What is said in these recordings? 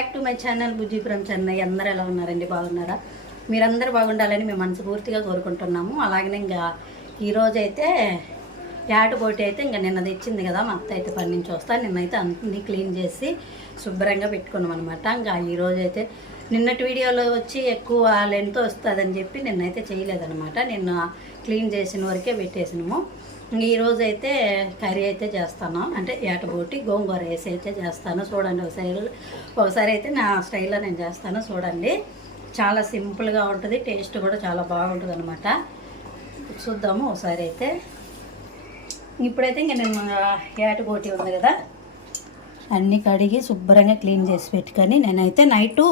Back to my channel Bujjipuram Chennai. అందరూ ఎలా ఉన్నారండి? బాగున్నారా? మీరందరూ బాగుండాలని మేము మనస్ఫూర్తిగా కోరుకుంటున్నాము. అలాగనే ఇంకా ఈరోజైతే యాటబోటి అయితే ఇంకా నిన్న తెచ్చింది కదా మా అత్త అయితే పని నుంచి వస్తా. నిన్నైతే అన్ని క్లీన్ చేసి శుభ్రంగా పెట్టుకున్నాం అనమాట. ఇంకా ఈరోజైతే నిన్నటి వీడియోలో వచ్చి ఎక్కువ లెంత్ వస్తుందని చెప్పి నిన్నైతే చేయలేదనమాట. నిన్న క్లీన్ చేసిన వరకే పెట్టేసినాము. ఈరోజు అయితే కర్రీ అయితే చేస్తాను, అంటే ఏటబోటి గోంగూర వేసి అయితే చేస్తాను. చూడండి ఒకసారి అయితే నా స్టైల్లో నేను చేస్తాను. చూడండి, చాలా సింపుల్గా ఉంటుంది, టేస్ట్ కూడా చాలా బాగుంటుంది అనమాట. చూద్దాము ఒకసారి అయితే. ఇప్పుడైతే ఇంక నేను ఏటబోటి ఉంది కదా, అన్నీ కడిగి శుభ్రంగా క్లీన్ చేసి పెట్టుకొని నేనైతే నైటు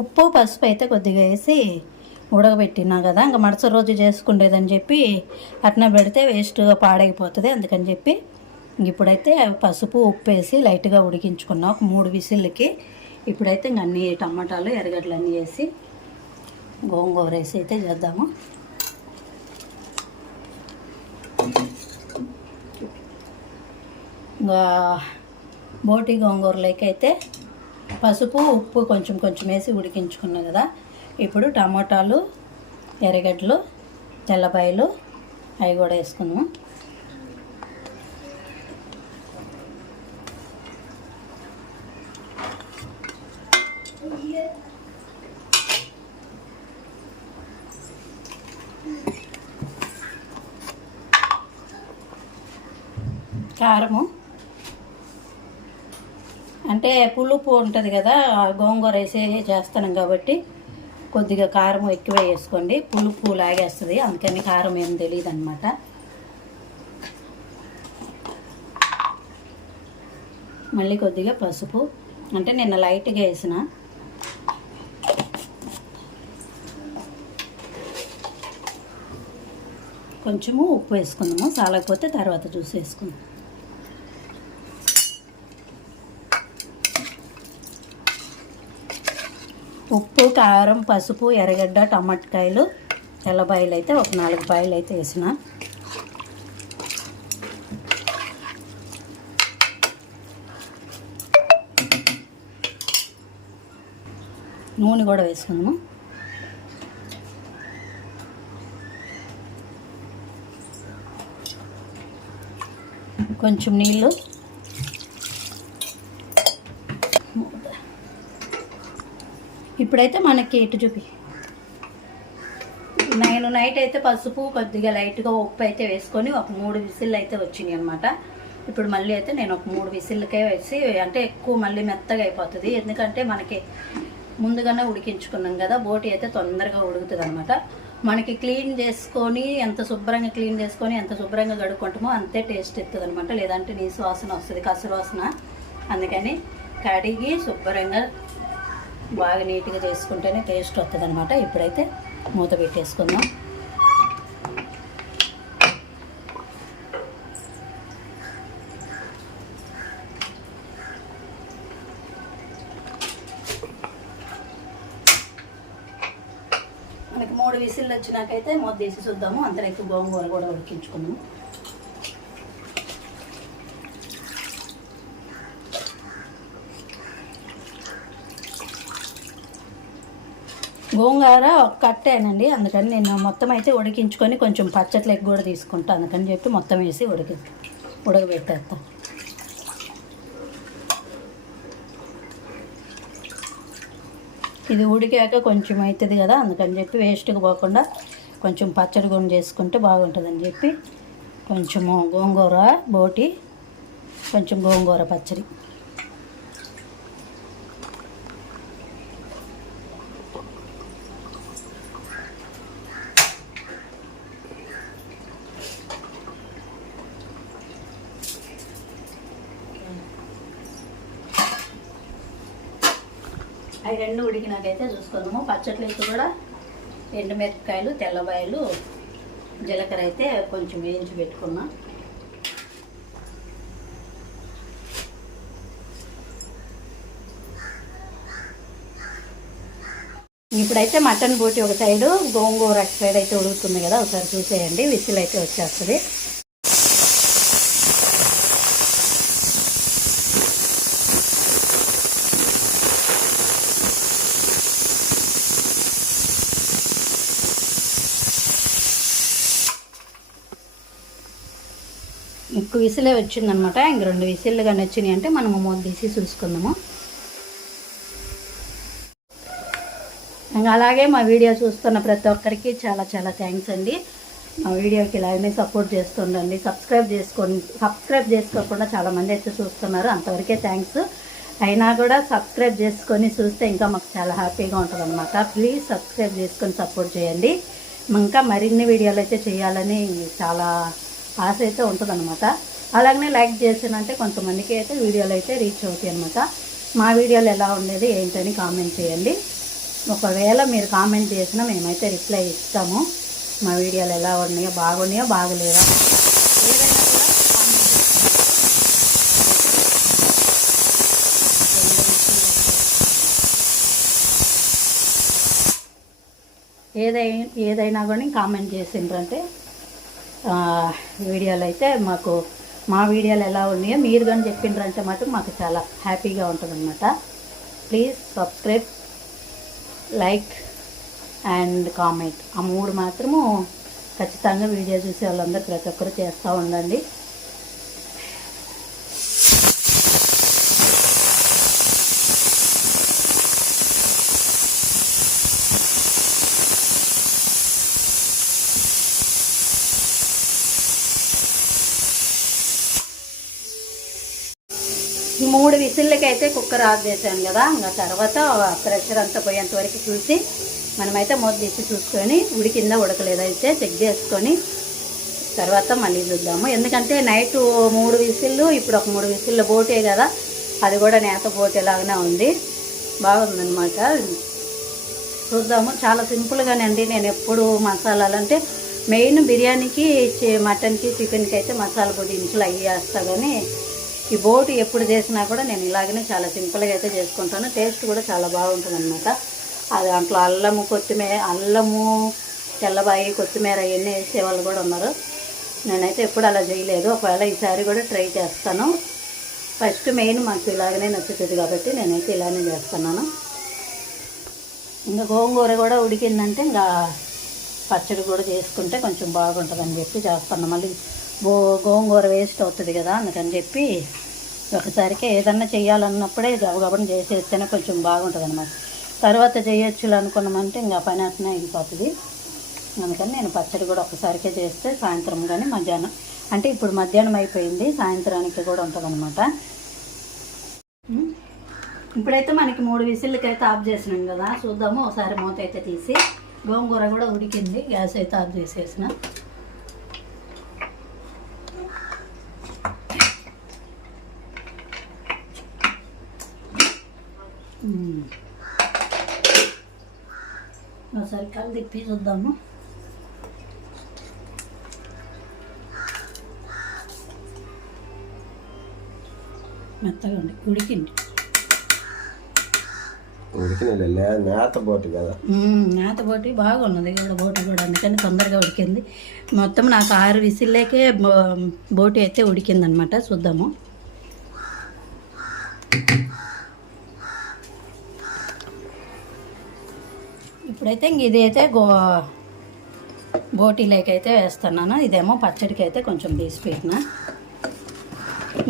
ఉప్పు పసుపు అయితే కొద్దిగా వేసి ఉడకబెట్టినా కదా. ఇంకా మరుసటి రోజు చేసుకుండేదని చెప్పి అట్లా పెడితే వేస్ట్గా పాడైపోతుంది. అందుకని చెప్పి ఇప్పుడైతే పసుపు ఉప్పు వేసి లైట్గా ఉడికించుకున్నా ఒక 3 విసిల్కి. ఇప్పుడైతే ఇంక అన్ని టమాటాలు ఎర్రగడ్డలు అన్నీ వేసి గోంగూర వేసి అయితే చేద్దాము. ఇంకా బోటి గోంగూరలోకి అయితే పసుపు ఉప్పు కొంచెం వేసి ఉడికించుకున్నా కదా. ఇప్పుడు టమాటాలు ఎర్రగడ్డలు తెల్లపాయలు అవి కూడా వేసుకుందాము. కారము అంటే పులుపు ఉంటుంది కదా, గోంగూర వేసి చేస్తున్నాం కాబట్టి కొద్దిగా కారం ఎక్కువ వేసుకోండి, పులుపు లాగేస్తుంది. అందుకని కారం ఏం తెలియదు అనమాట. మళ్ళీ కొద్దిగా పసుపు, అంటే నిన్న లైట్గా వేసిన. కొంచెము ఉప్పు వేసుకుందాము, చాలకపోతే తర్వాత చూసి వేసుకుందాం. ఉప్పు కారం పసుపు ఎర్రగడ్డ టమాటకాయలు తెల్లబాయలు అయితే ఒక 4 బాయలు అయితే వేసిన. నూనె కూడా వేసుకుందాము. కొంచెం నీళ్ళు, ఇప్పుడైతే మనకి ఇటు చూపి. నేను నైట్ అయితే పసుపు కొద్దిగా లైట్గా ఉప్పు అయితే వేసుకొని ఒక 3 విసిల్లు అయితే వచ్చినాయి అనమాట. ఇప్పుడు మళ్ళీ అయితే నేను ఒక 3 విసిల్కే వేసి, అంటే ఎక్కువ మళ్ళీ మెత్తగా అయిపోతుంది. ఎందుకంటే మనకి ముందుగానే ఉడికించుకున్నాం కదా, బోటి అయితే తొందరగా ఉడుకుతుంది అనమాట. మనకి క్లీన్ చేసుకొని ఎంత శుభ్రంగా క్లీన్ చేసుకొని ఎంత శుభ్రంగా కడుక్కుంటామో అంతే టేస్ట్ ఎత్తుంది అనమాట. లేదంటే నీసు వాసన వస్తుంది, కసురు వాసన. అందుకని కడిగి శుభ్రంగా బాగా నీట్గా చేసుకుంటేనే టేస్ట్ వస్తుంది అనమాట. ఇప్పుడైతే మూత పెట్టేసుకుందాం. మనకి 3 విసిల్లు వచ్చినాకైతే మూత తీసి చూద్దాము. అంతలోకి గోంగూర కూడా ఉడికించుకుందాము. గోంగూర ఒక కట్టేనండి, అందుకని నేను మొత్తం అయితే ఉడికించుకొని కొంచెం పచ్చట్లకి కూడా తీసుకుంటాను. అందుకని చెప్పి మొత్తం వేసి ఉడకబెట్టేస్తాను. ఇది ఉడికాక కొంచెం అవుతుంది కదా, అందుకని చెప్పి వేస్ట్గా పోకుండా కొంచెం పచ్చడి కూడా చేసుకుంటే బాగుంటుందని చెప్పి కొంచెము గోంగూర బోటి, కొంచెం గోంగూర పచ్చడి. అవి 2 ఉడికినాకైతే చూసుకుందాము. పచ్చట్లకి కూడా ఎండుమిరపకాయలు తెల్లబాయలు జీలకర్ర అయితే కొంచెం వేయించి పెట్టుకున్నా. ఇప్పుడైతే మటన్ బోటి ఒక సైడు, గోంగూర ఒక సైడ్ అయితే ఉడుకుతుంది కదా, ఒకసారి చూసేయండి. విసిల్ అయితే వచ్చేస్తుంది. ఎక్కువ విసిలే వచ్చిందనమాట. ఇంక 2 విసిల్లు కానీ వచ్చినాయి అంటే మనము మూత తీసి చూసుకుందాము. ఇంకా అలాగే మా వీడియో చూస్తున్న ప్రతి ఒక్కరికి చాలా చాలా థ్యాంక్స్ అండి. మా వీడియోకి ఇలాగనే సపోర్ట్ చేస్తుండండి. సబ్స్క్రైబ్ చేసుకోకుండా చాలామంది అయితే చూస్తున్నారు, అంతవరకే థ్యాంక్స్. అయినా కూడా సబ్స్క్రైబ్ చేసుకొని చూస్తే ఇంకా మాకు చాలా హ్యాపీగా ఉంటుంది అనమాట. ప్లీజ్ సబ్స్క్రైబ్ చేసుకొని సపోర్ట్ చేయండి. ఇంకా మరిన్ని వీడియోలు అయితే చేయాలని చాలా ఆశ అయితే ఉంటుందన్నమాట. అలాగనే లైక్ చేసినంటే కొంతమందికి అయితే వీడియోలు అయితే రీచ్ అవుతాయి అనమాట. మా వీడియోలు ఎలా ఉండేది ఏంటని కామెంట్ చేయండి. ఒకవేళ మీరు కామెంట్ చేసినా మేమైతే రిప్లై ఇస్తాము. మా వీడియోలు ఎలా ఉన్నాయో, బాగున్నాయో బాగలేవా ఏదైనా కూడా కామెంట్ ఏదైనా కూడా కామెంట్ చేసిండ్రంటే వీడియోలు అయితే మా వీడియోలు ఎలా ఉన్నాయో మీరు కానీ చెప్పిండ్రంటే మాత్రం మాకు చాలా హ్యాపీగా ఉంటుందన్నమాట. Please subscribe, like and comment, ఆ 3 మాత్రము ఖచ్చితంగా వీడియో చూసే వాళ్ళందరూ ప్రతి ఒక్కరు చేస్తూ ఉండండి. ఈ 3 విసిల్లకైతే కుక్కర్ ఆఫ్ చేశాను కదా. ఇంకా తర్వాత ప్రెషర్ అంతా పోయేంత వరకు చూసి మనమైతే మూత తీసి చూసుకొని ఉడికిందా ఉడకలేదా అయితే చెక్ చేసుకొని తర్వాత మళ్ళీ చూద్దాము. ఎందుకంటే నైట్ 3 విసిల్లు, ఇప్పుడు ఒక 3 విసిల్లు బోటే కదా, అది కూడా నేత బోటేలాగానే ఉంది, బాగుందన్నమాట. చూద్దాము. చాలా సింపుల్గానే అండి. నేను ఎప్పుడు మసాలాలు అంటే మెయిన్ బిర్యానీకి, మటన్కి, చికెన్కి అయితే మసాలా పొడి ఇంట్లో అవి వేస్తా, కానీ ఈ బోటు ఎప్పుడు చేసినా కూడా నేను ఇలాగనే చాలా సింపుల్గా అయితే చేసుకుంటాను. టేస్ట్ కూడా చాలా బాగుంటుంది అనమాట. అది దాంట్లో అల్లము, తెల్లబాయి, కొత్తిమీర ఇవన్నీ వేసేవాళ్ళు కూడా ఉన్నారు. నేనైతే ఎప్పుడు అలా చేయలేదు. ఒకవేళ ఈసారి కూడా ట్రై చేస్తాను. ఫస్ట్ మెయిన్ మాకు ఇలాగనే నచ్చుతుంది కాబట్టి నేనైతే ఇలానే చేస్తున్నాను. ఇంకా గోంగూర కూడా ఉడికిందంటే ఇంకా పచ్చడి కూడా చేసుకుంటే కొంచెం బాగుంటుందని చెప్పి చేస్తాను. మళ్ళీ గోంగూర వేస్ట్ అవుతుంది కదా, అందుకని చెప్పి ఒకసారికి ఏదన్నా చేయాలన్నప్పుడే గబగబని చేసేస్తేనే కొంచెం బాగుంటుంది అనమాట. తర్వాత చేయొచ్చులు అనుకున్నామంటే ఇంకా పని అట్నే అయిపోతుంది. అందుకని నేను పచ్చడి కూడా ఒకసారికే చేస్తే సాయంత్రం కానీ మధ్యాహ్నం, అంటే ఇప్పుడు మధ్యాహ్నం అయిపోయింది, సాయంత్రానికి కూడా ఉంటుంది అనమాట. ఇప్పుడైతే మనకి 3 విసిల్లకైతే ఆఫ్ చేసినాం కదా, చూద్దాము. ఒకసారి మూత అయితే తీసి, గోంగూర కూడా ఉడికింది, గ్యాస్ అయితే ఆఫ్ చేసేసిన. ఒకసారి కళ్ళు తిప్పి చూద్దాము. మెత్తగా ఉండి ఉడికింది. నేత బోటి కదా, నేత బోటి బాగున్నది కూడా, బోటి కూడా అందుకని తొందరగా ఉడికింది. మొత్తం నాకు 6 విసిల్లేకే బోటి అయితే ఉడికిందనమాట. చూద్దాము. ఇప్పుడైతే ఇంక ఇది అయితే బోటీలోకి అయితే వేస్తున్నాను. ఇదేమో పచ్చడికి అయితే కొంచెం తీసి పెట్టిన.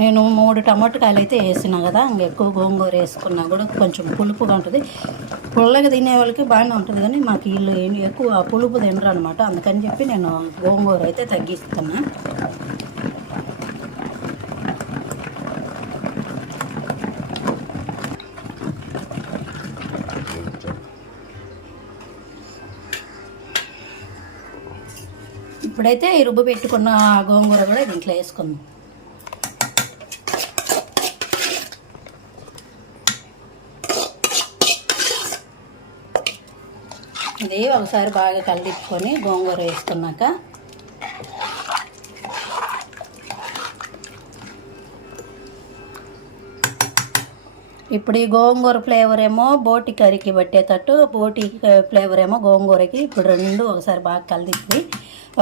నేను 3 టమాటకాయలు అయితే వేసినా కదా, ఇంక ఎక్కువ గోంగూర వేసుకున్నా కూడా కొంచెం పులుపుగా ఉంటుంది. పుల్లగా తినే వాళ్ళకి బాగానే ఉంటుంది, కానీ మాకు వీళ్ళు ఎక్కువ పులుపు తినరు అనమాట. అందుకని చెప్పి నేను గోంగూర అయితే తగ్గిస్తున్నా. ఇప్పుడైతే ఈ రుబ్బు పెట్టుకున్న గోంగూర కూడా దీంట్లో వేసుకుందాం. ఇది ఒకసారి బాగా కలిపుకొని గోంగూర వేసుకున్నాక ఇప్పుడు ఈ గోంగూర ఫ్లేవర్ ఏమో బోటి కర్రీకి పట్టేటట్టు, బోటి ఫ్లేవర్ ఏమో గోంగూరకి. ఇప్పుడు 2 ఒకసారి బాగా కలిపి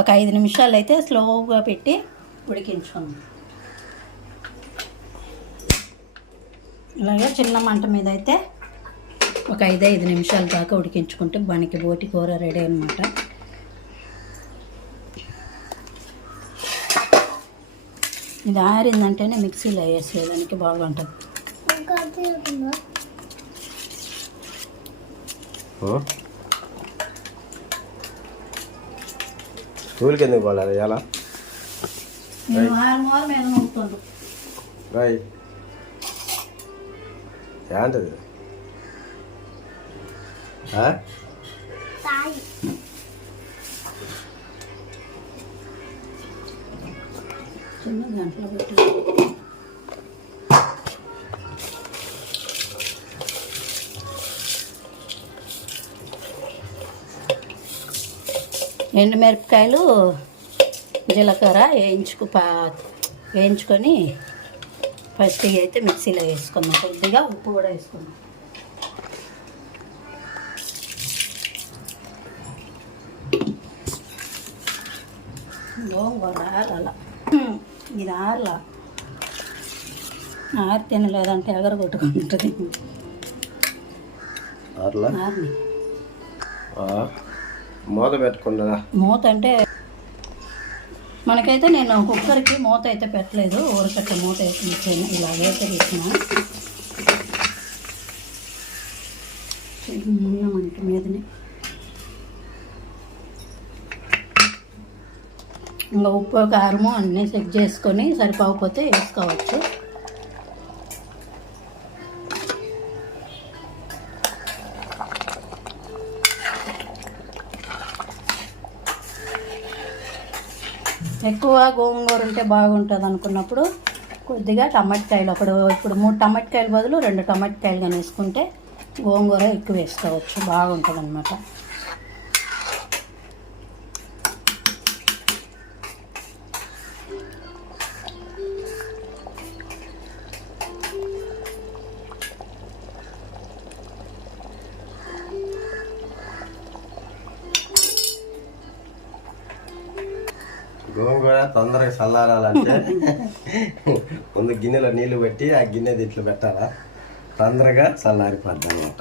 ఒక 5 నిమిషాలు అయితే స్లోగా పెట్టి ఉడికించుకుందాం. ఇలాగే చిన్న మంట మీద అయితే ఒక 5 నిమిషాల దాకా ఉడికించుకుంటే మనకి బోటి కూర రెడీ అనమాట. ఇది ఆరిందంటేనే మిక్సీలో వేసేదానికి బాగుంటుంది. స్కూల్కి ఎందుకు పోలేదు ఎలా మీద నొప్పుతుండ్రు రాయ్ ఏంటది చిన్న దాంట్లో పెట్టి ఎండుమిరపకాయలు జీలకర్ర వేయించుకొని ఫస్ట్ అయితే మిక్సీలో వేసుకుందాం. కొద్దిగా ఉప్పు కూడా వేసుకుందాం. గోంగూర అలా ఇది ఆరలా తినలేదంటే ఎగర కొట్టుకుంటుంది. మూత పెట్టకుండా మూత అంటే మనకైతే నేను కుక్కర్కి మూత అయితే పెట్టలేదు. ఊరకట్ట మూత అయితే ఇలా వేస్తే తీసిన మనకి మీదనే ఇంకా ఉప్పు కారము అన్నీ సెట్ చేసుకొని సరిపోకపోతే వేసుకోవచ్చు. ఎక్కువ గోంగూర ఉంటే బాగుంటుంది అనుకున్నప్పుడు కొద్దిగా టమాటకాయలు ఇప్పుడు 3 టమాటకాయల బదులు 2 టమాటకాయలు కానీ వేసుకుంటే గోంగూర ఎక్కువ వేసుకోవచ్చు, బాగుంటుంది అన్నమాట. గోంగూర తొందరగా చల్లారాలంటే ముందు గిన్నెలో నీళ్ళు పెట్టి ఆ గిన్నె దీంట్లో పెట్టాలా, తొందరగా చల్లారిపోద్ది అనమాట.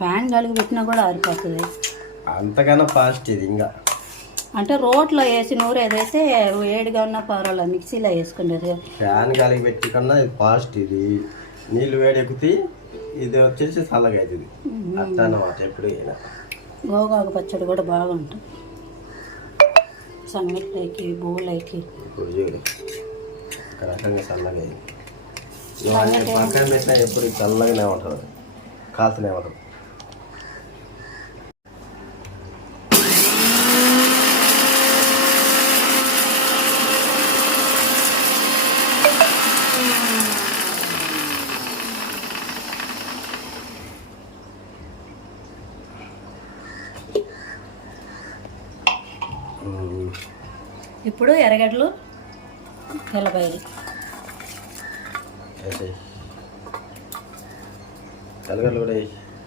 ఫ్యాన్ గాలికి పెట్టినా కూడా ఆరిపోతుంది. అంతకన్నా ఫాస్ట్ ఇది. ఇంకా అంటే రోట్లో వేసి నూరు ఏదైతే వేడిగా ఉన్న పర్వాలేదు, మిక్సీలో వేసుకునేది. ఫ్యాన్ గాలికి పెట్టి కన్నా ఇది ఫాస్ట్. ఇది నీళ్ళు వేడి ఎక్కుతాయి, ఇది వచ్చేసి చల్లగా అవుతుంది. అట్లా అన్నమాట. ఎప్పుడు గోగాకు పచ్చడి కూడా బాగుంటుంది. సంగట్లోకి బూలకి ఇప్పుడు చూడు ఒక రకంగా చల్లగా పక్కన పెట్టినా ఎప్పుడు చల్లగానే ఉంటుంది, కాల్తూనే ఉంటుంది. ఇప్పుడు ఎర్రగడ్డలు తెల్లపాయలు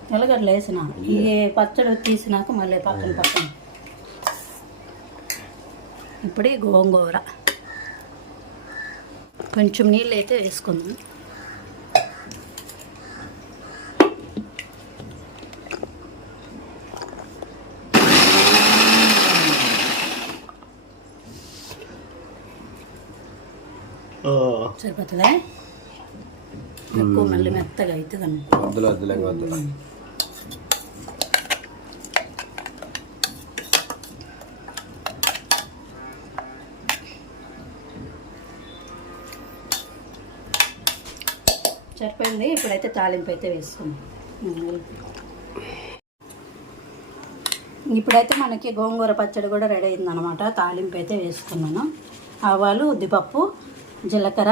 తెల్లగడ్డలు వేసిన ఈ పచ్చడి తీసినాక మళ్ళీ పక్కన ఇప్పుడు ఈ గోంగూర కొంచెం నీళ్ళు అయితే వేసుకుందాం. సరిపోతుందా? ఎక్కువ మళ్ళీ మెత్తగా అవుతుంది అనుకో. సరిపోయింది. ఇప్పుడైతే తాలింపు అయితే వేసుకుందాం. ఇప్పుడైతే మనకి గోంగూర పచ్చడి కూడా రెడీ అయిందనమాట. తాలింపు అయితే వేసుకున్నాను. ఆవాలు, ఉద్దిపప్పు, జీలకర్ర,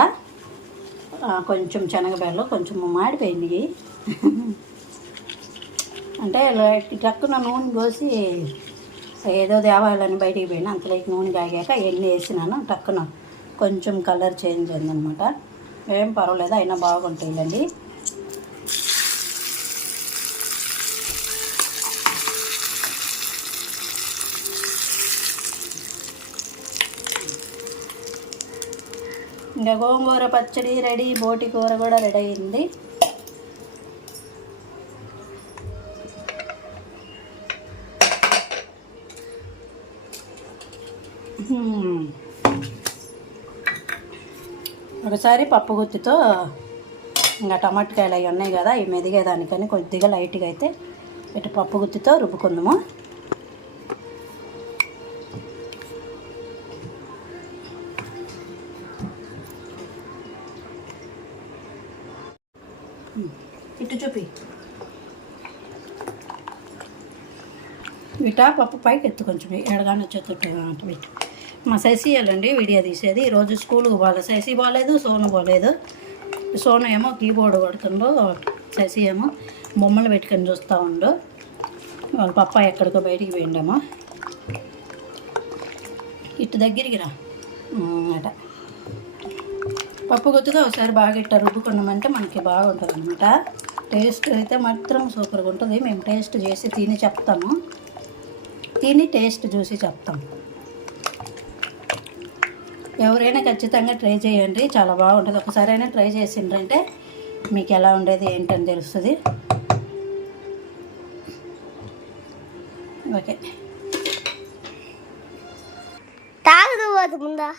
కొంచెం శనగబెల్లు, కొంచెం మాడిపోయినాయి. అంటే టక్కున నూనె పోసి ఏదో దేవాలని బయటికి పోయినా అంతలోకి నూనె కాగాక ఎన్ని వేసినాను. టక్కున కొంచెం కలర్ చేంజ్ అయిందనమాట. ఏం పర్వాలేదు, అయినా బాగుంటాయిలండి. ఇంకా గోంగూర పచ్చడి రెడీ, బోటి కూర కూడా రెడీ అయింది. ఒకసారి పప్పు గుత్తితో ఇంకా టమాటకాయలు అవి ఉన్నాయి కదా ఇవి మెదిగేదానికని కొద్దిగా లైట్గా అయితే ఇటు పప్పు గుత్తితో రుబ్బుకుందాము. ఇటు చూపి వీటా పప్పు పైకి ఎత్తు కొంచెం ఎడగానే వచ్చేటట్టు. మా శశి వాళ్ళండి వీడియో తీసేది. ఈరోజు స్కూల్కి పోలేదు, శశి పోలేదు, సోను పోలేదు. సోను ఏమో కీబోర్డ్ కొడుతుండో, శశి ఏమో బొమ్మలు పెట్టుకొని చూస్తూ ఉండు. వాళ్ళ పప్ప ఎక్కడికో బయటికి పోయిండేమో. ఇటు దగ్గరికి రా అట. పప్పు గుత్తుగా ఒకసారి బాగా ఇట్ట రుబ్బుకున్నామంటే మనకి బాగుంటుంది అనమాట. టేస్ట్ అయితే మాత్రం సూపర్గా ఉంటుంది. మేము టేస్ట్ చేసి తిని చెప్తాము, తిని టేస్ట్ చూసి చెప్తాం. ఎవరైనా ఖచ్చితంగా ట్రై చేయండి, చాలా బాగుంటుంది. ఒకసారి అయినా ట్రై చేసిండ్రంటే మీకు ఎలా ఉండేది ఏంటని తెలుస్తుంది. ఓకే తాగదు ముందా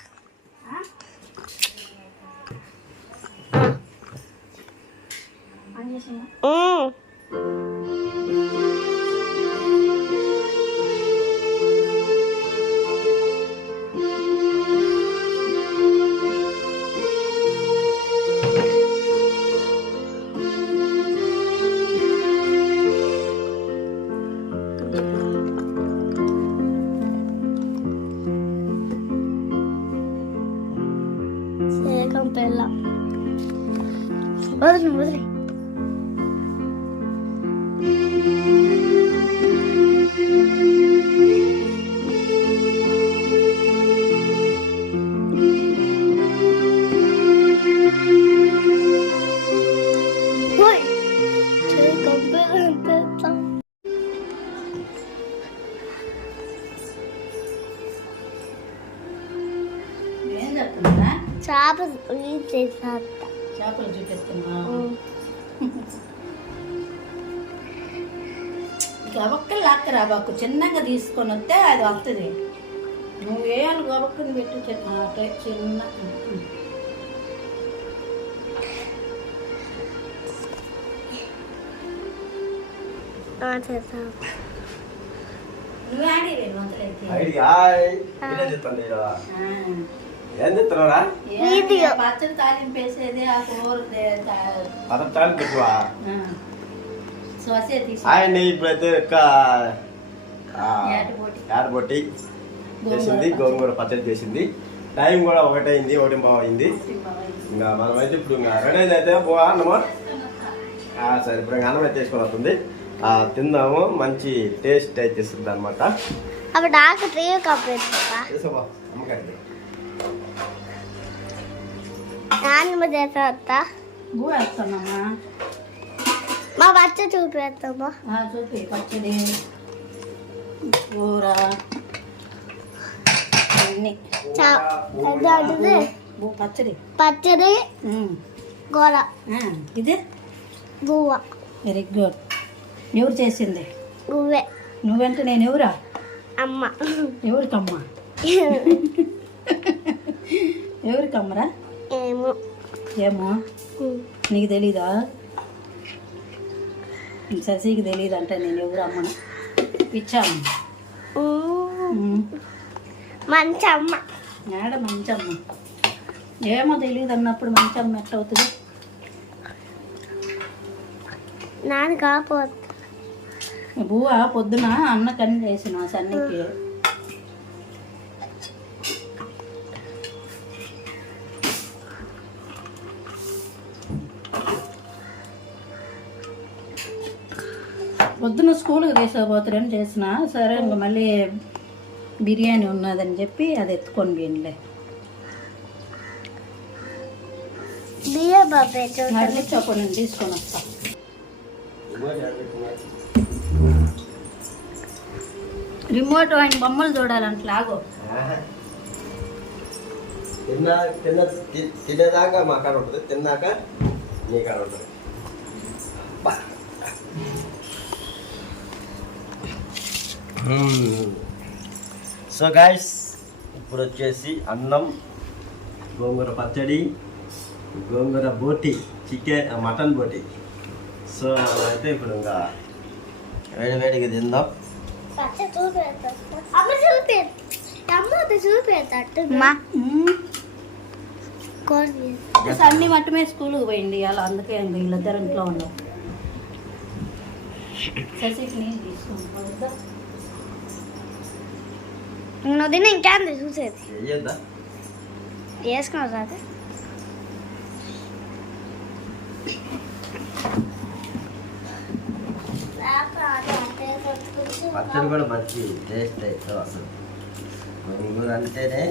Campella. Vedi. Poi c'è il campella in testa. ఏం చెప్తున్నా? చేపలు చేసేస్తా. చేపలు చూపిస్తున్నా. గబక్కలు లాక్కరా బాకు, చిన్నగా తీసుకొని వస్తే అది వస్తుంది. నువ్వు వేయాలి గబక్కని పెట్టు చిన్న. నువ్వు ఆడి పచ్చడి తాలింపు వేసేది ఆ కూర ఇప్పుడైతే ఏటబొట్టి చేసింది, గోంగూర పచ్చడి చేసింది. టైం కూడా 1:01 ఇంకా మనమైతే ఇప్పుడు రెడీ అయితే అన్నమా. సరే ఇప్పుడు ఇంకా అన్నం అయితే వేసుకొని వస్తుంది, తిందాము. మంచి టేస్ట్ అయితే ఇస్తుంది అనమాట. అప్పుడు నాకు నాన్నమ్మ చేస్తా. వేస్తామమ్మా. మా పచ్చ చూపిస్తామా? చూపి పచ్చడి కూర అన్నీ. పచ్చడి పచ్చడి కూర ఇదే బువ్వ. Very good. ఎవరు చేసింది? నువ్వే. నువ్వంటే నేను ఎవరా? అమ్మ. ఎవరికమ్మా? ఎవరికమ్మరా? ఏమో. ఏమో నీకు తెలీదా? శశికి తెలియదు అంటే నేను ఎవరు అమ్మను ఇచ్చాము. మంచమ్మ. మేడ మంచమ్మ. ఏమో తెలియదు అన్నప్పుడు మంచమ్మ ఎట్ట అవుతుంది? నాన్న కాకపోతే బువ్వ పొద్దున అన్న కన్ని చేసిన సన్నికి. పొద్దున స్కూల్కి తీసుకుపోతారని చేసిన. సరే ఇంకా మళ్ళీ బిర్యానీ ఉన్నదని చెప్పి అది ఎత్తుకొని పోయినలే. చెప్పు నేను తీసుకొని వస్తా. రిమోట్ ఆయన బొమ్మలు చూడాలంటే లాగో. తినేదాకా మా కాడ ఉంటుంది, తిన్నాక నీ కాడ ఉంటుంది. సో గాయ్స్ ఇప్పుడు వచ్చేసి అన్నం, గోంగూర పచ్చడి, గోంగూర బోటి చికెన్ మటన్ బోటి. సో అయితే ఇప్పుడు ఇంకా వేడిగా తిందాం. సన్ని మట్టమే స్కూల్కి పోయింది అలా, అందుకే ఇంక వీళ్ళిద్దరు ఇంట్లో ఉండవు. శశికి నీళ్ళు తీసుకుంటా. నువ్వు తిన్న ఇంకేంది చూసేది చెయ్యొద్దా? వేసుకున్నావు సార్. పచ్చడి కూడా మంచి టేస్ట్ అవుతుంది అసలు. గోంగూర అంటేనే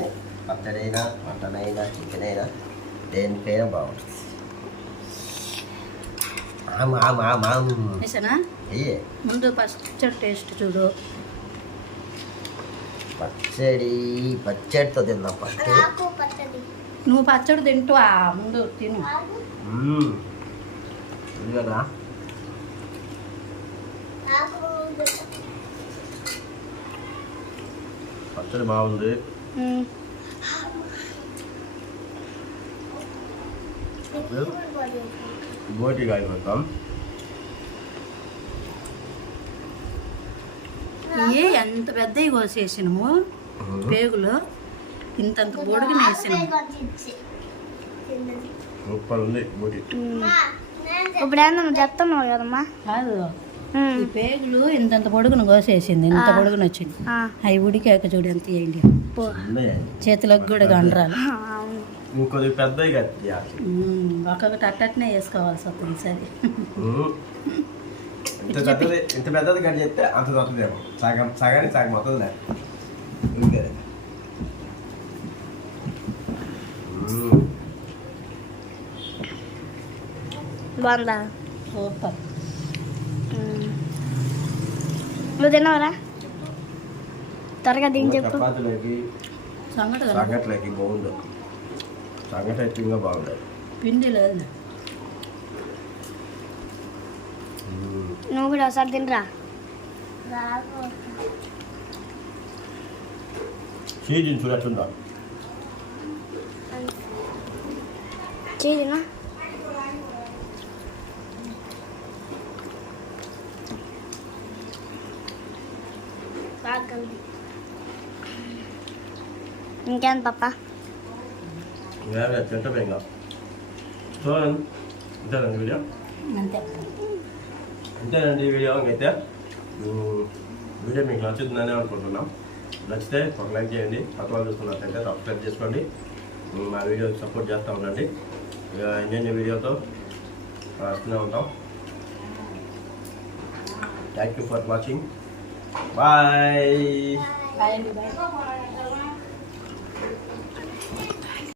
పచ్చడి అయినా మటన్ అయినా చికెన్ అయినా దేనికైనా బాగుంటుంది. వేసానా? అయ్యే ముందు పచ్చడి టేస్ట్ చూడు. పచ్చడితో తిందాం ఫస్ట్. నువ్వు పచ్చడి తింటావా? ముందు తిను. కదా పచ్చడి బాగుంది. బోటి కాయకొద్దాం. ఏ ఎంత పెద్దవి కోసేసినాము పేగులు, ఇంతంత పొడుగున వేసినాము. సూపర్ ఉంది బోటి. ఇప్పుడు ఏందో నువ్వు చెప్తున్నావు కదమ్మా. కాదు, ఈ పేగులు ఇంతంత పొడుగున కోసేసింది, ఇంత పొడుగున వచ్చింది. అవి ఉడికాక చూడు ఎంత వేయండి, చేతులకు కూడా గండ్రాలు. ఇంకొద్ది పెద్దవి ఒక్కొక్కటి అట్టనే వేసుకోవాల్సి వస్తుంది ఈసారి. ఇంత పెద్దది కట్ చేస్తే అంత దొరుకుతుందేమో. సగానికి సగం అవుతుంది. బాగుందా? సూపర్. నువ్వు తిన్నావరా? త్వరగా దీని చెప్పు. చపాతీలోకి సంగట్లోకి బాగుండు. సంగటి అయితే ఇంకా బాగుండదు. పిండి లేదు. నువ్వు కూడా ఒకసారి తినరా. సీజన్ చూడట్టుందా? చేయనా? ఇంకేం పాప? తింటామే ఇంకా. చూడండి, ఇంతేనండి వీడియో. అంతే. అంతేనండి ఈ వీడియో. ఇంకైతే వీడియో మీకు నచ్చుతుందని అనుకుంటున్నాం. నచ్చితే ఒక లైక్ చేయండి. కొత్త వాళ్ళు చూస్తున్నట్లయితే సబ్స్క్రైబ్ చేసుకోండి. మా వీడియోకి సపోర్ట్ చేస్తూ ఉండండి. ఎన్ని వీడియోతో వస్తూనే ఉంటాం. Thank you for watching. Bye. Bye అండి. బాయ్.